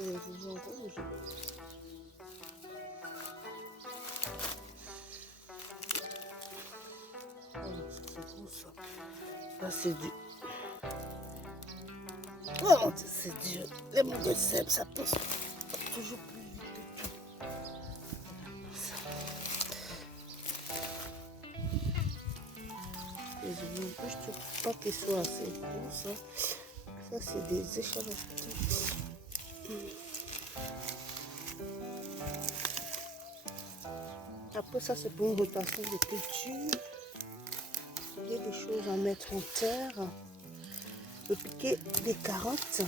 les oignons rouges. Oh, c'est gros ça. Là c'est du... Oh mon Dieu, c'est dur. Les mauvaises herbes, ça pousse toujours plus vite que tout. Les oignons rouges, je trouve pas qu'ils soient assez gros ça. Ça c'est des échalotes. Après ça c'est pour une rotation de culture. Il y a des choses à mettre en terre. Le piquer des carottes.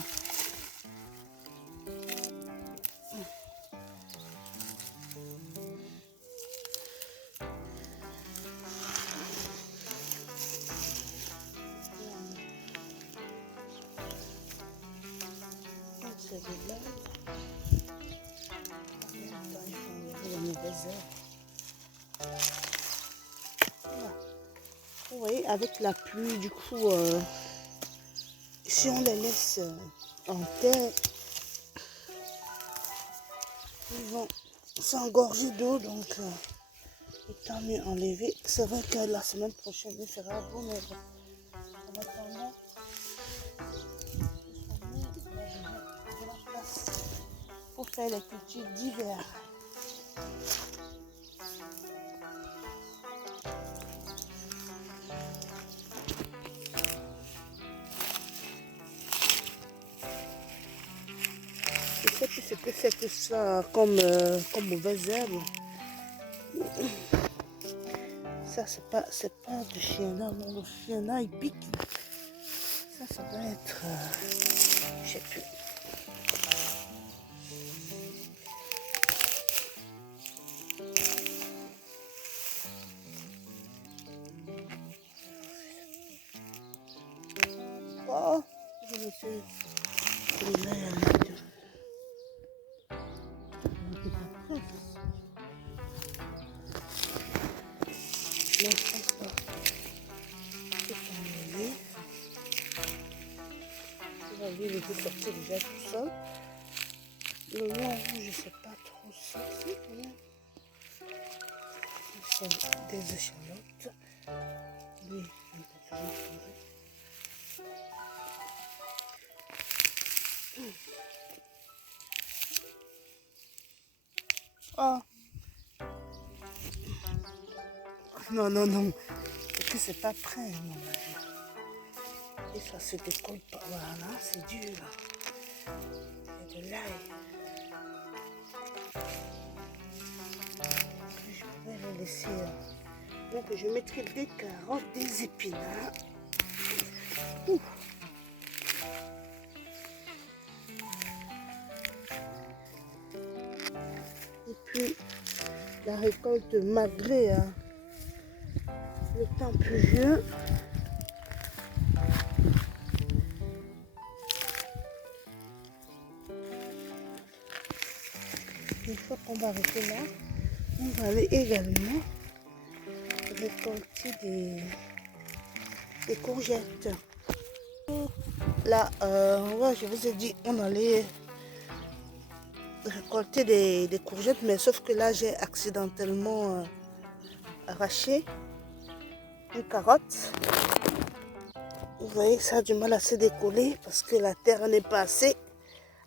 C'est de l'ail. En même temps, il faut enlever les mauvaises herbes. Voilà. Vous voyez, avec la pluie, du coup, si on les laisse en terre, ils vont s'engorger d'eau, donc tant mieux enlever. C'est vrai que la semaine prochaine, il fera beau, mais bon, en attendant, de la place pour faire les cultures d'hiver. Je sais que je peux faire tout ça comme mauvaise herbe. Ça, c'est pas du chienat, non, le chienat, il pique. Ça doit être, je sais plus. Oh, je me suis brûlé à l'autre. Non, je pense pas. C'est enlevé. Vous voyez, il était sorti déjà tout seul. Le noir, je sais pas trop ça. C'est quand même. Ce sont des échalotes. Oui, on peut toujours trouver. Oh, non, non, non. Parce que c'est pas prêt, mon avis. Et ça se décolle pas. Voilà, c'est dur. Il y a de l'ail. Je pourrais le laisser. Donc, je mettrai des carottes, des épinards. Ouh. Et puis, la récolte malgré le temps pluvieux. Une fois qu'on va arrêter là, on va aller également récolter des courgettes. Là, ouais, je vous ai dit, on allait récolter des courgettes, mais sauf que là, j'ai accidentellement arraché une carotte. Vous voyez, ça a du mal à se décoller parce que la terre n'est pas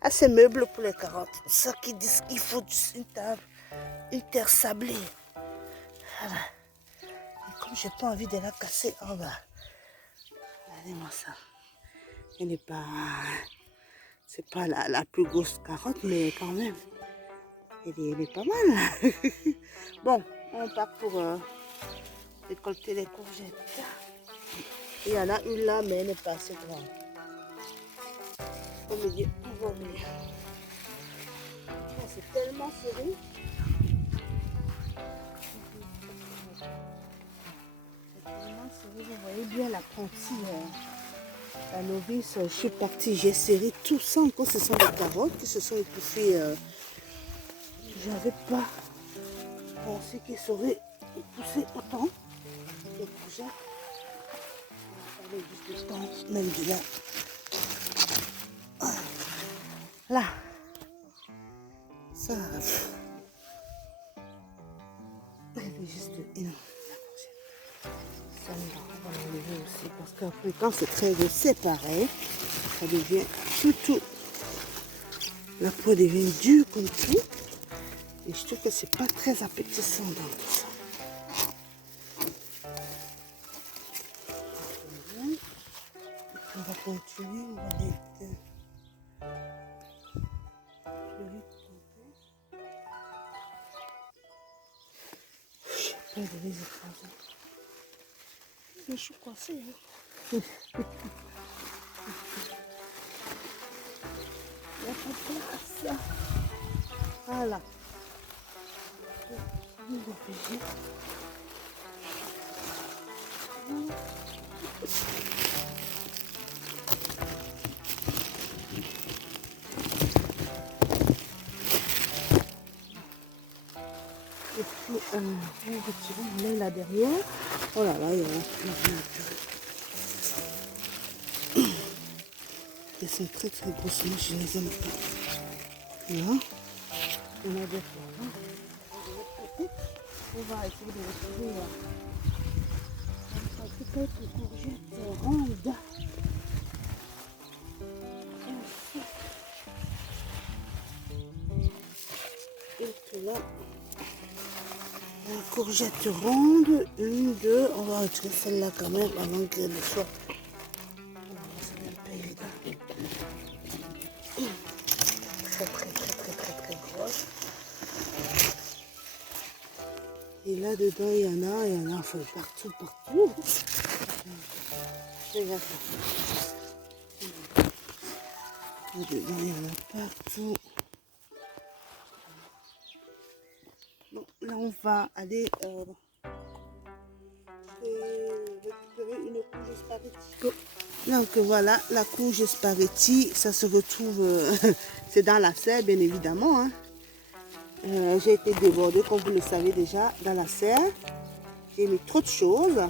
assez meuble pour les carottes. C'est ça qui disent qu'il faut une terre sablée. Voilà. Et comme j'ai pas envie de la casser en bas, regardez-moi ça. Elle n'est pas, c'est pas la plus grosse carotte, mais quand même, elle est pas mal. Bon, on part pour récolter les courgettes. Il y en a une là, mais elle n'est pas assez grande. Au milieu, on va au milieu. Oh, c'est tellement serré. Vous voyez bien l'apprenti, la novice, je suis partie, j'ai serré tout ça. Encore ce sont des carottes qui se sont étouffées. Je n'avais pas pensé qu'ils seraient poussés autant. Les courgettes. On va parler juste de temps, même de là. Là, Ça, elle est juste énorme. Ça, on va l'enlever aussi parce qu'après, quand c'est très gros, c'est pareil. Ça devient surtout, la peau devient dure comme tout. Et je trouve que c'est pas très appétissant dans tout ça. On va continuer, on va les j'ai peur de les écraser. Mais je suis coincée. Hein. Il n'y a pas de place. Voilà. Je vais m'obliger. Et puis, on va retirer là derrière. Oh là là, il y a un. Elles sont très très grosses, moi je les aime pas. Là, on a des fois. On va essayer de retrouver quelques courgettes rondes. Et puis là, la courgette ronde, une, deux, on va retirer celle-là quand même avant qu'elle soit. C'est un peu évident. Très grosse. Et là dedans il y en a enfin, partout. Regarde ça. Là dedans il y en a partout. Bon, là on va aller récupérer une courge spaghetti. Donc voilà, la courge spaghetti, ça se retrouve, c'est dans la serre bien évidemment. Hein. J'ai été débordée, comme vous le savez déjà, dans la serre. J'ai mis trop de choses.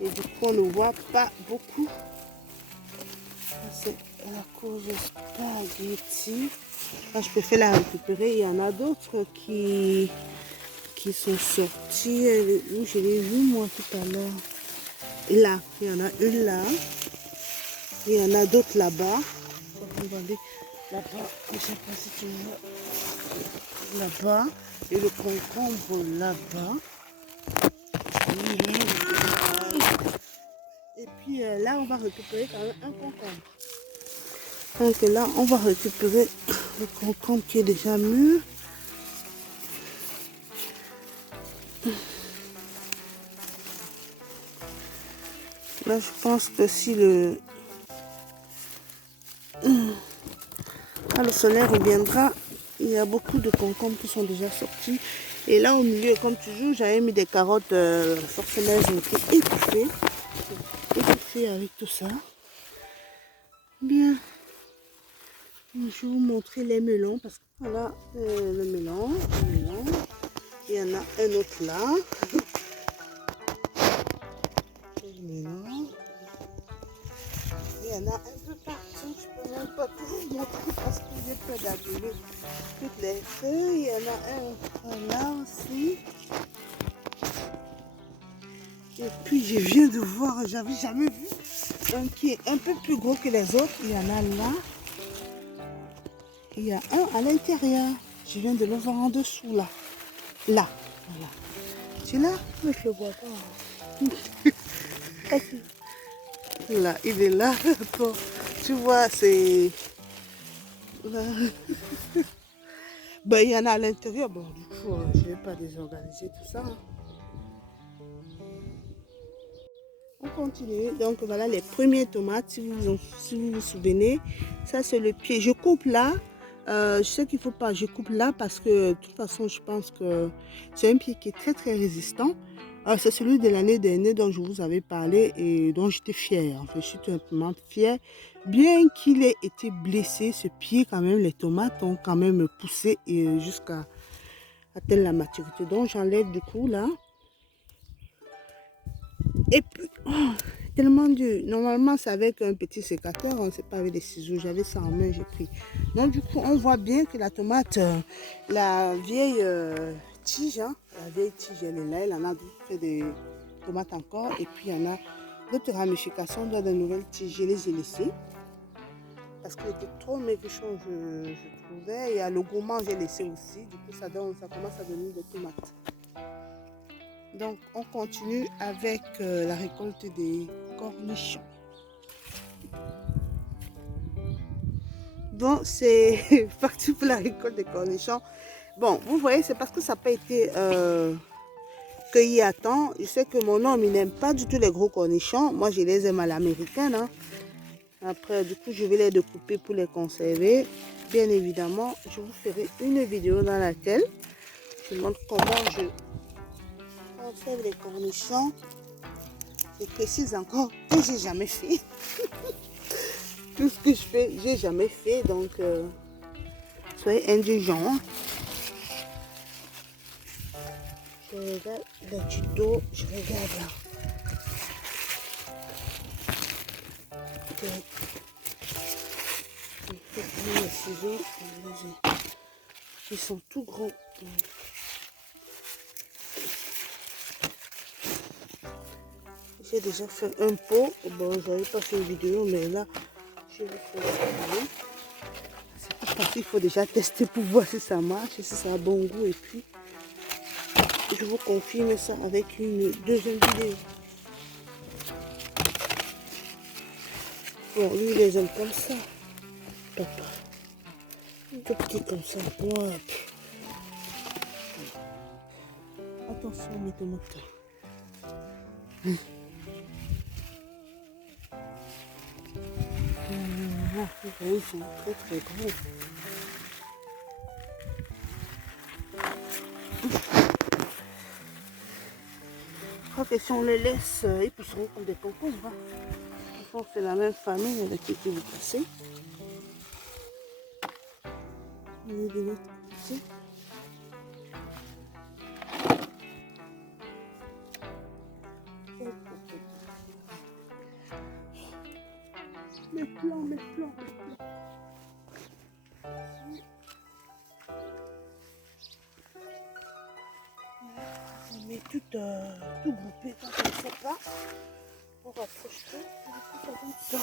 Et du coup, on ne voit pas beaucoup. C'est la courge spaghetti. Là, je préfère la récupérer. Il y en a d'autres qui sont sortis. Je l'ai vu moi tout à l'heure. Là, il y en a une là. Il y en a d'autres là-bas. On va aller là-bas. Je ne sais pas si tu vois. Là-bas. Et le concombre là-bas. Et puis là, on va récupérer quand même un concombre. Donc là, on va récupérer le concombre qui est déjà mûr. Là, je pense que si le soleil reviendra, il y a beaucoup de concombres qui sont déjà sortis. Et là, au milieu, comme toujours, j'avais mis des carottes. Forcément, elles ont été étouffées. Étouffées avec tout ça. Bien. Je vais vous montrer les melons. Parce que voilà, le melon. Il y en a un autre là. Il y en a un peu partout. Je peux même pas tout vous montrer parce que j'ai peur d'abîmer toutes les feuilles. Il y en a un là aussi. Et puis je viens de voir, j'avais jamais vu un qui est un peu plus gros que les autres. Il y en a là. Il y a un à l'intérieur. Je viens de le voir en dessous là. Là. Voilà. Tu là? Mais je le vois pas. Là, il est là. Bon, tu vois, c'est... Ben, il y en a à l'intérieur. Bon, du coup, je ne vais pas désorganiser tout ça. Hein. On continue. Donc, voilà les premières tomates. Si vous vous souvenez, ça, c'est le pied. Je coupe là. Je sais qu'il ne faut pas. Je coupe là parce que, de toute façon, je pense que c'est un pied qui est très, très résistant. C'est celui de l'année dernière dont je vous avais parlé et dont j'étais fière. En fait, je suis tout simplement fière. Bien qu'il ait été blessé, ce pied, quand même, les tomates ont quand même poussé jusqu'à atteindre la maturité. Donc, j'enlève du coup là. Et puis, tellement dur. Normalement, c'est avec un petit sécateur, on ne sait pas avec des ciseaux. J'avais ça en main, j'ai pris. Donc, du coup, on voit bien que la tomate, la vieille tige, hein, la vieille tige, elle est là. Elle en a fait des tomates encore. Et puis, il y en a d'autres ramifications dans de nouvelles tiges. Je les ai laissées. Parce qu'il était trop maigrichon, je trouvais. Il y a le gourmand, j'ai laissé aussi. Du coup, ça commence à donner des tomates. Donc, on continue avec la récolte des cornichons. Bon, c'est parti pour la récolte des cornichons. Bon, vous voyez, c'est parce que ça n'a pas été cueilli à temps. Je sais que mon homme, il n'aime pas du tout les gros cornichons. Moi, je les aime à l'américaine. Hein. Après, du coup, je vais les découper pour les conserver. Bien évidemment, je vous ferai une vidéo dans laquelle je montre comment je conserve les cornichons. Je précise encore que j'ai jamais fait. Tout ce que je fais, j'ai jamais fait. Donc, soyez indulgents. Je regarde les tutos, je regarde là. Les ciseaux, ils sont tout gros. J'ai déjà fait un pot. Bon, j'avais pas fait une vidéo, mais là, je vais faire une vidéo. C'est parce qu'il faut déjà tester pour voir si ça marche, si ça a bon goût. Et puis, je vous confirme ça avec une deuxième vidéo. Bon, lui, il les aime comme ça. Papa. Tout petit comme ça. Ouais. Attention, mes tomates. Ils sont très très gros. Je crois que si on les laisse, ils pousseront comme des concombres. Hein. De toute façon, c'est la même famille avec qui vous passez. On est de l'autre côté. Mes plans, mes plans, mes plans. On met tout groupé quand on ne sait pas. On rapproche tout. Ça donne ça.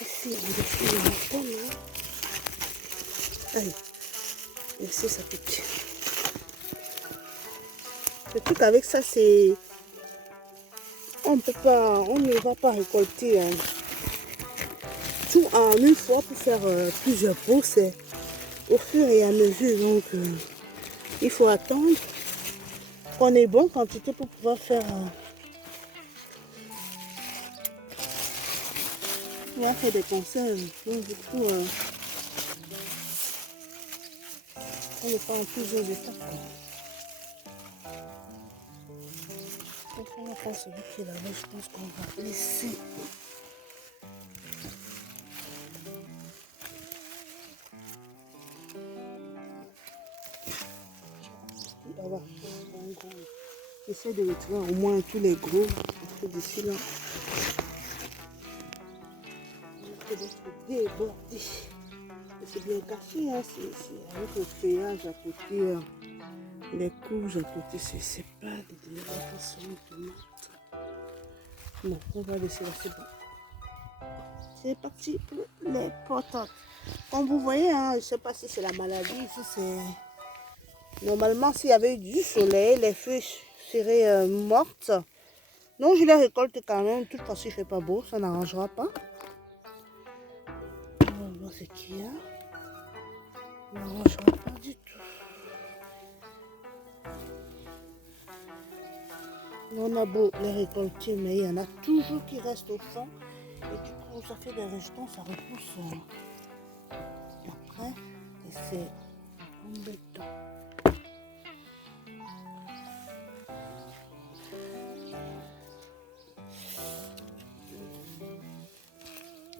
Ici, on défile la pomme. Hein. Allez, laissez ça pique. Le truc avec ça, c'est... On ne va pas récolter tout en une fois pour faire plusieurs pots. C'est au fur et à mesure. Donc, il faut attendre qu'on ait bonne quantité pour pouvoir faire... on va faire des conserves. Donc, du coup, on le fait en plusieurs étapes. On va prendre celui qui est là-bas. Je pense qu'on va laisser. J'essaie de retirer au moins tous les gros. Parce que d'ici là, on va déborder. C'est bien caché, hein? C'est avec le feuillage à côté, les courges à côté, c'est pas des délications de tomates. Non, on va laisser là, c'est bon. C'est parti pour les patates. Comme vous voyez, hein, je ne sais pas si c'est la maladie, si c'est... Normalement, s'il y avait eu du soleil, les feuilles seraient mortes. Donc, je les récolte quand même. De toute façon, il ne fait pas beau, ça n'arrangera pas. On va voir ce qu'il y a. Ça n'arrangera pas du tout. On a beau les récolter, mais il y en a toujours qui restent au fond. Et du coup, ça fait des rejetons, ça repousse après. Et c'est embêtant.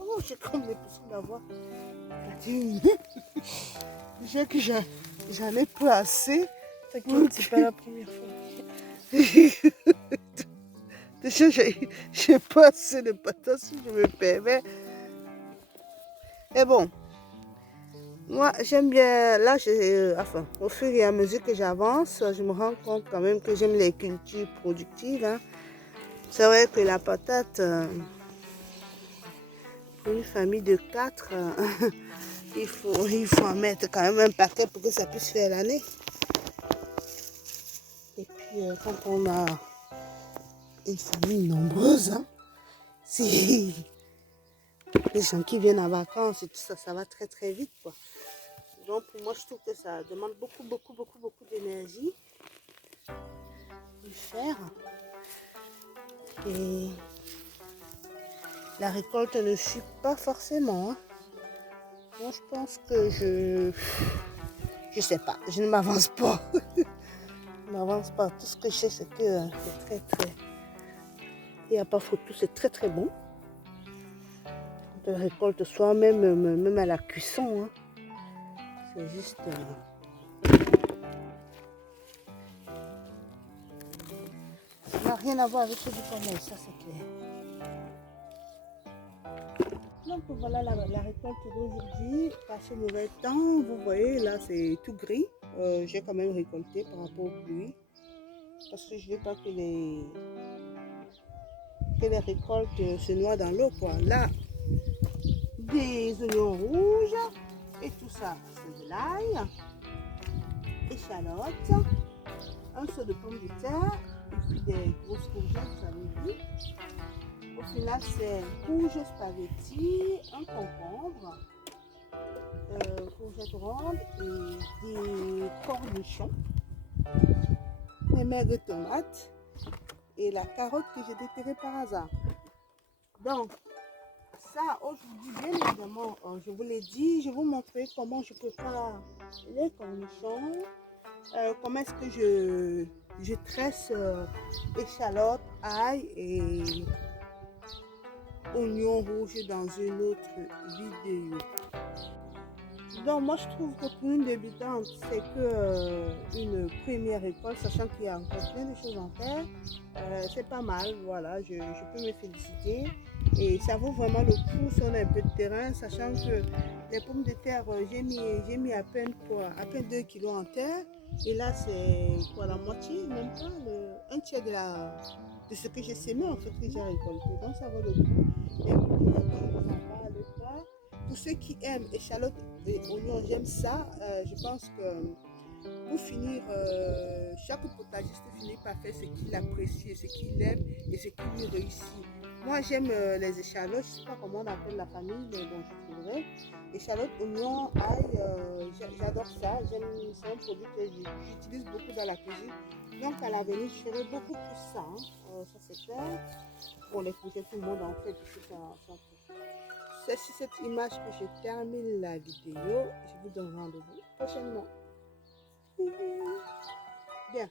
Oh, j'ai comme l'impression d'avoir déjà que j'en ai pas assez. T'inquiète, c'est pas la première fois. Déjà, j'ai pas assez de patates si je me permets. Mais bon, moi j'aime bien, là, enfin, au fur et à mesure que j'avance, je me rends compte quand même que j'aime les cultures productives. Hein. C'est vrai que la patate, pour une famille de 4, il faut en mettre quand même un paquet pour que ça puisse faire l'année. Et puis, quand on a une famille nombreuse, hein, si les gens qui viennent en vacances et tout ça, ça va très très vite, quoi. Donc, pour moi, je trouve que ça demande beaucoup d'énergie de faire. Et la récolte ne suit pas forcément. Hein. Moi, je pense que je sais pas, je ne m'avance pas. Je ne m'avance pas. Tout ce que je sais, c'est que c'est très, il n'y a pas photo, c'est très très bon. Quand on récolte même à la cuisson. Hein. C'est juste... ça n'a rien à voir avec ce du commerce, ça c'est clair. Donc voilà la récolte d'aujourd'hui. Par ce mauvais temps, vous voyez là c'est tout gris. J'ai quand même récolté par rapport aux pluies. Parce que je ne veux pas que les récoltes se noient dans l'eau. Là, des oignons rouges et tout ça, c'est de l'ail, échalotes, un seau de pommes de terre, et puis des grosses courgettes, vous avez vu. Au final, c'est rouge spaghetti, un concombre, courgettes rondes et des cornichons, des maigres tomates et la carotte que j'ai déterrée par hasard. Donc, ça, aujourd'hui, bien évidemment, je vous l'ai dit, je vais vous montrer comment je prépare les cornichons, comment est-ce que je tresse échalotes, ail et oignons rouges dans une autre vidéo. Donc moi je trouve que pour une débutante, c'est que une première école, sachant qu'il y a encore plein de choses à faire, c'est pas mal, voilà, je peux me féliciter. Et ça vaut vraiment le coup si on a un peu de terrain, sachant que les pommes de terre, j'ai mis à peine 2 kilos en terre. Et là c'est quoi, la moitié, même pas, un tiers de ce que j'ai semé en fait que j'ai récolté. Donc ça vaut le coup. Les courgettes, ça va le faire. Pour ceux qui aiment échalotes et oignons, j'aime ça. Je pense que pour finir, chaque potagiste finit par faire ce qu'il apprécie, ce qu'il aime et ce qui lui réussit. Moi, j'aime les échalotes, je ne sais pas comment on appelle la famille, mais bon, je trouverai. Échalotes, oignons, ail, j'adore ça. C'est un produit que j'utilise beaucoup dans la cuisine. Donc, à l'avenir, je ferai beaucoup plus ça. Hein. Ça, c'est clair. Bon, les courgettes, tout le monde en fait. C'est sur cette image que je termine la vidéo. Je vous donne rendez-vous prochainement. Bien.